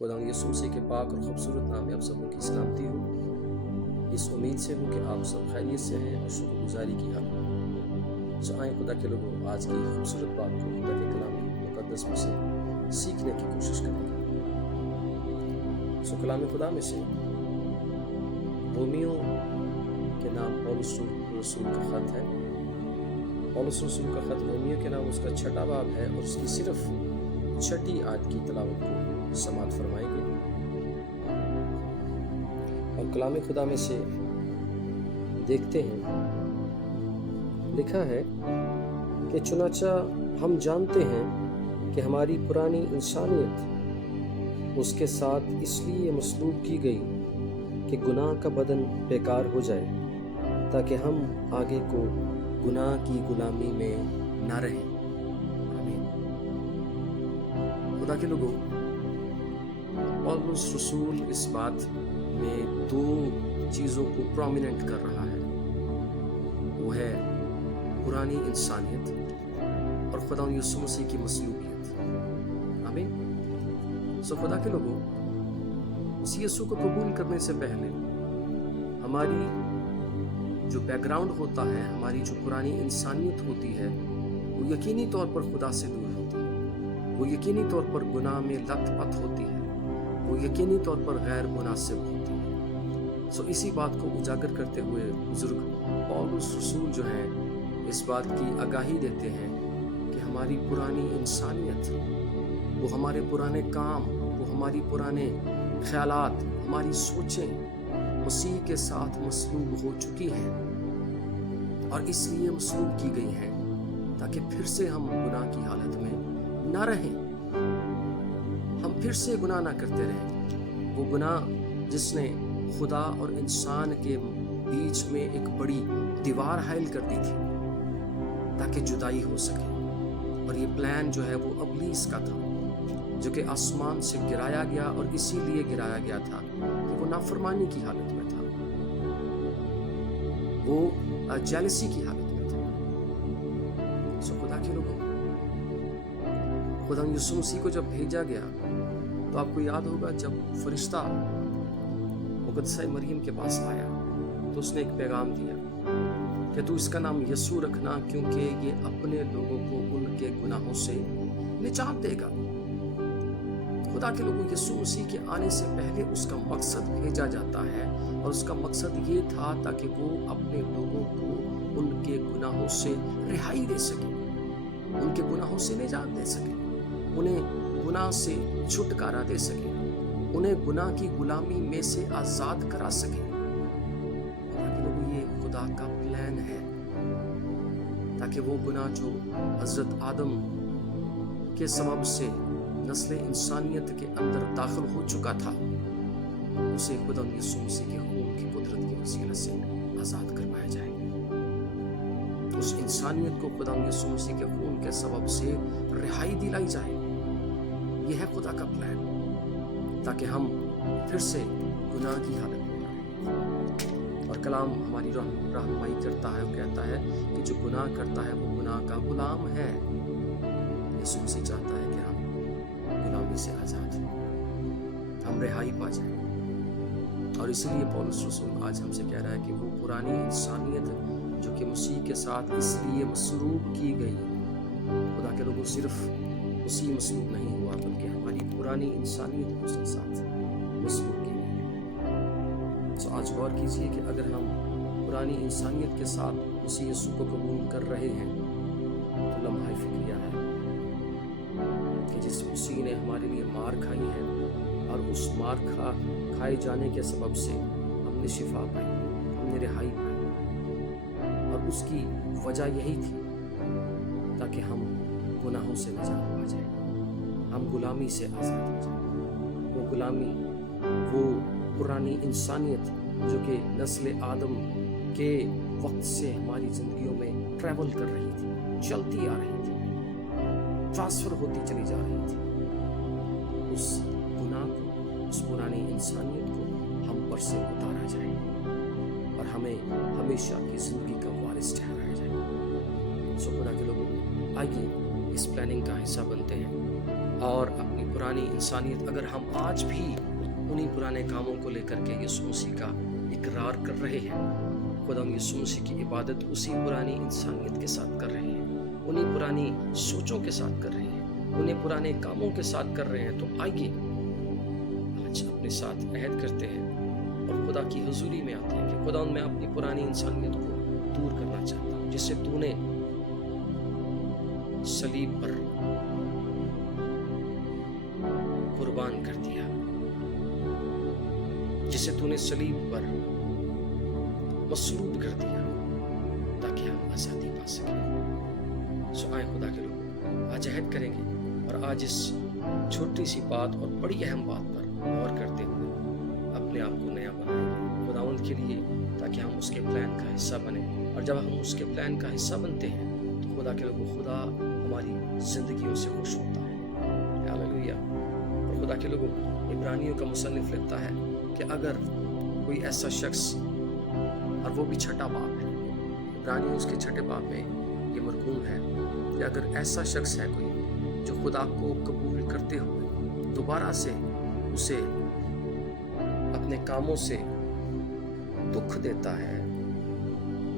खुदा यीशु मसीह के पाक और ख़ूबसूरत नाम में आप सबों की सलामती हो। इस उम्मीद से हूँ कि आप सब खैरियत से हैं और शुक्रगुजारी की हालत में। सो आए खुदा के लोगों, आज की खूबसूरत बात को खुदा के कलाम मुक़द्दस में से सीखने की कोशिश करेंगे। सो कलाम खुदा में से रोमियो के नाम पौलुस रसूल का ख़त है। पौलुस रसूल का ख़त रोमियो के नाम उसका 6वां बाब है और उसकी सिर्फ 6ठी आयत की तलावत को समाअत फरमाएंगे। और कलाम खुदा में से देखते हैं, लिखा है कि चुनाचा हम जानते हैं कि हमारी पुरानी इंसानियत उसके साथ इसलिए मसलूब की गई कि गुनाह का बदन बेकार हो जाए, ताकि हम आगे को गुनाह की गुलामी में ना रहें। आमीन। खुदा के लोगों, पौलुस रसूल इस बात में 2 चीज़ों को प्रोमिनेंट कर रहा है। वो है पुरानी इंसानियत और खुदा यीशु मसीह की मसलूबियत। आमीन। सो खुदा के लोगों, उस यीशु को कबूल करने से पहले हमारी जो बैकग्राउंड होता है, हमारी जो पुरानी इंसानियत होती है, वो यकीनी तौर पर खुदा से दूर होती है। वो यकीनी तौर पर गुनाह में लथपथ होती है। वो यकीनी तौर पर गैर मुनासिब होती है। सो इसी बात को उजागर करते हुए बुजुर्ग पौलुस रसूल जो हैं इस बात की आगाही देते हैं कि हमारी पुरानी इंसानियत, वो हमारे पुराने काम, वो हमारी पुराने ख्यालात, हमारी सोचें मसीह के साथ मसलूब हो चुकी हैं और इसलिए मसलूब की गई हैं ताकि फिर से हम गुनाह की हालत में ना रहें, हम फिर से गुनाह ना करते रहें। वो गुनाह जिसने खुदा और इंसान के बीच में एक बड़ी दीवार हाइल कर दी थी ताकि जुदाई हो सके। और ये प्लान जो है वो अबलीस का था, जो कि आसमान से गिराया गया और इसीलिए गिराया गया था कि वो नाफरमानी की हालत में था, वो जेलसी की हालत में था। सो खुदा के लोगों, खुदा यीशु मसीह को जब भेजा गया तो आपको याद होगा, जब फरिश्ता मुक़द्दसा मरियम के पास आया तो उसने एक पैगाम दिया कि तू इसका नाम यीशु रखना, क्योंकि ये अपने लोगों को उनके गुनाहों से निजात देगा। खुदा के लोगों, यीशु मसीह के आने से पहले उसका मकसद भेजा जाता है और उसका मकसद ये था ताकि वो अपने लोगों को उनके गुनाहों से रिहाई दे सके, उनके गुनाहों से निजात दे सके, उन्हें गुनाह से छुटकारा दे सके, उन्हें गुनाह की गुलामी में से आजाद करा सके। ये खुदा का प्लान है ताकि वो गुनाह जो हजरत आदम के सबब से नस्ल इंसानियत के अंदर दाखिल हो चुका था, उसे खुदा यीशु मसीह के खून की कुदरत के वसीले से आजाद करवाया जाए। उस इंसानियत को खुदा यीशु मसीह के खून के सबब से रिहाई दिलाई जाए। यह है खुदा का प्लान, ताकि हम फिर से गुनाह की हालत में रहें। और कलाम हमारी रहनुमाई करता है और कहता है कि जो गुनाह करता है वो गुनाह का गुलाम है। यीशु मसीह चाहता है कि हम गुलामी से आजाद हों, हम रिहाई पा जाएं। और इसलिए पौलुस रसूल आज हमसे कह रहा है कि वो पुरानी इंसानियत जो कि मसीह के साथ इसलिए मसलूब की गई, खुदा के लोगों, सिर्फ उसी मसलूब नहीं हुआ बल्कि हमारी पुरानी इंसानियत उसके साथ मसलूब की गई है। तो आज गौर कीजिए कि अगर हम पुरानी इंसानियत के साथ उसी यीशु को कबूल कर रहे हैं तो लम्हा फिक्रिया है कि जिस मसीह ने हमारे लिए मार खाई है और उस मार खाए जाने के सबब से हमने शिफा पाई, हमने रिहाई पाई। और उसकी वजह यही थी ताकि हम गुनाहों से निजात पा जाए, हम गुलामी से आज़ाद हो जाए। वो गुलामी, वो पुरानी इंसानियत जो कि नस्ल आदम के वक्त से हमारी ज़िंदगियों में ट्रैवल कर रही थी, चलती आ रही थी, ट्रांसफ़र होती चली जा रही थी, उस गुनाह को, उस पुरानी इंसानियत को हम पर से उतारा जाए और हमें हमेशा की ज़िंदगी का वारिस ठहराया जाए। सो खुदा के लोगों, आइए इस प्लानिंग का हिस्सा बनते हैं اور اپنی پرانی انسانیت اگر ہم آج بھی انہی پرانے کاموں کو لے کر کے یسوع مسیح کا اقرار کر رہے ہیں، خدا یسوع مسیح کی عبادت اسی پرانی انسانیت کے ساتھ کر رہے ہیں، انہی پرانی سوچوں کے ساتھ کر رہے ہیں، انہیں پرانے کاموں کے ساتھ کر رہے ہیں، تو آئیے آج اپنے ساتھ عہد کرتے ہیں اور خدا کی حضوری میں آتے ہیں کہ خدا میں اپنی پرانی انسانیت کو دور کرنا چاہتا ہوں، جسے تو نے صلیب پر قربان کر دیا، جسے تو نے صلیب پر مصلوب کر دیا تاکہ ہم آزادی پا سکیں۔ سو آئے خدا کے لوگ آج عہد کریں گے اور آج اس چھوٹی سی بات اور بڑی اہم بات پر غور کرتے ہوئے اپنے آپ کو نیا بنائیں گے خداوند کے لیے، تاکہ ہم اس کے پلان کا حصہ بنیں، اور جب ہم اس کے پلان کا حصہ بنتے ہیں تو خدا کے لوگوں خدا ہماری زندگیوں سے خوش ہوتا ہے۔ ہاللویا۔ اور خدا کے لوگوں عبرانیوں کا مصنف لکھتا ہے کہ اگر کوئی ایسا شخص، اور وہ بھی چھٹا باب ہے، عبرانیوں اس کے چھٹے باب میں یہ مرقوم ہے کہ اگر ایسا شخص ہے کوئی جو خدا کو قبول کرتے ہوئے دوبارہ سے اسے اپنے کاموں سے دکھ دیتا ہے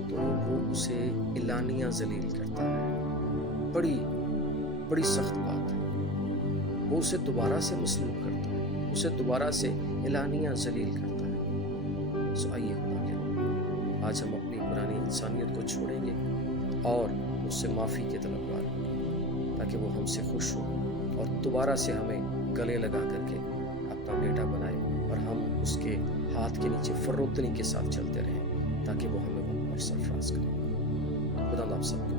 تو وہ اسے اعلانیہ ذلیل کرتا ہے۔ بڑی سخت بات ہے، وہ اسے دوبارہ سے مصلوب کرتا ہے، اسے دوبارہ سے اعلانیہ ذلیل کرتا ہے۔ سو آئیے خدا کے لوگ آج ہم اپنی پرانی انسانیت کو چھوڑیں گے اور اس سے معافی کے طلبگار ہوں گے تاکہ وہ ہم سے خوش ہو اور دوبارہ سے ہمیں گلے لگا کر کے اپنا بیٹا بنائے اور ہم اس کے ہاتھ کے نیچے فروتنی کے ساتھ چلتے رہیں تاکہ وہ ہمیں وہاں پر سرفراز کرے۔ خدا آپ سب کو